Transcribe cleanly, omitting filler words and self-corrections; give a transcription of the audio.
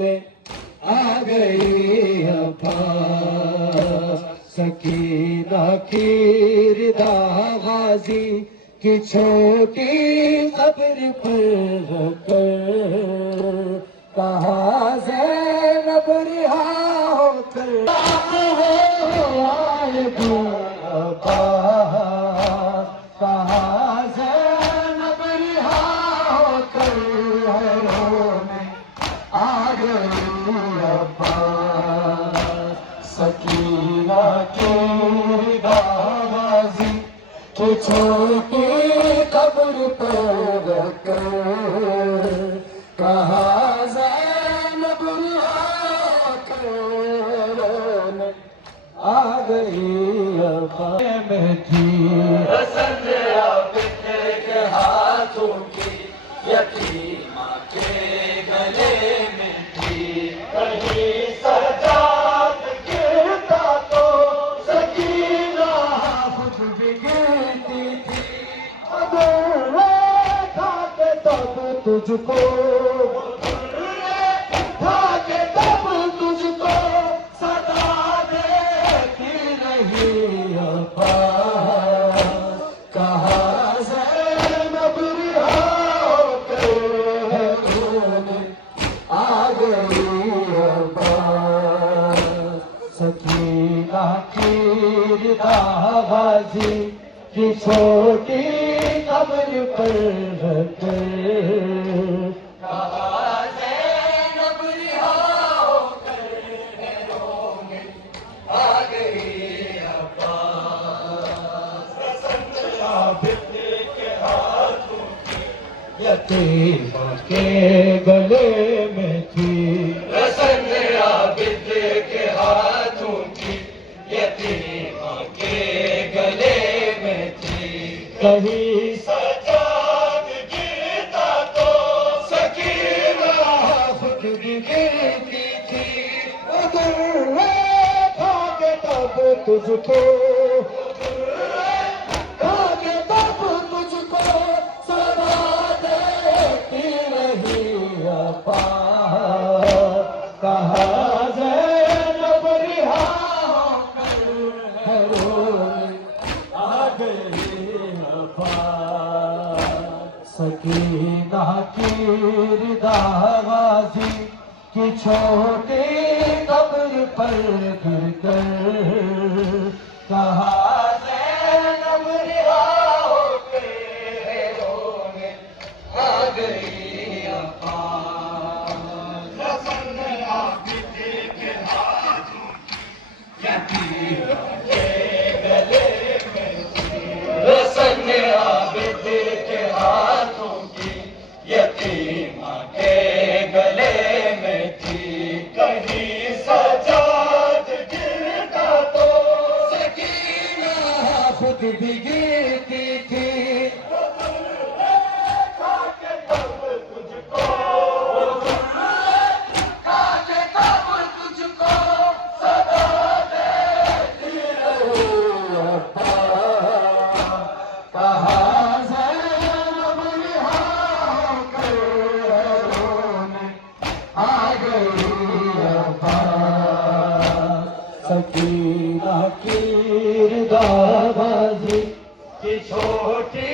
में आ गई अब्बास। सकीना की रिदाबाजी की छोटी कब्र पर रखकर कहा ज़ैनब रिहा होकर आएगा अब्बास। कहा ज़ैनब रिहा होकर घरों में आ गई अब्बास। सकीना की रिदाबाजी की छोटी कब्र पर रखकर कहा ज़ैनब रोने आ गई अब्बास में थी रस्म आबिद के हाथों की यतीमा के गले में थी। कहीं सजाद गिरता तो सकीना खुद भी गिरती थी। अगर था के तब तुझको था के तब तुझको सदा देती रही अब्बास। कहा ज़ैनब रिहा होकर रोने आ गई अब्बास। सकीना की रिदाबाजी की छोटी कब्र पर रखकर कहा ज़ैनब रिहा होकर रोने आ गई अब्बास। रस्म आबिद के हाथों की यतीमा के गले में थी। रस्म आबिद के हाथों की यतीमा के गले में थी। कहीं सजाद गिरता तो सकीना खुद भी गिरती थी। अगर था के तब तुझको था के तब तुझको सदा देती रही अब्बास। कहा ज़ैनब रिहा होकर रोने आ गई अब्बास। सकीना की रिदाबाजी की छोटी कब्र पर गिरकर कहा ज़ैनब रिहा होकर रोने आ गई अब्बास। रस्म आबिद के हाथों यतीमा के गले में थी। रस्म आबिद के हाथों की यतीमा के गले में थी। कहीं सजाद गिरता तो सकीना खुद भी गिरती थी। सकीना की रिदाबाजी की छोटी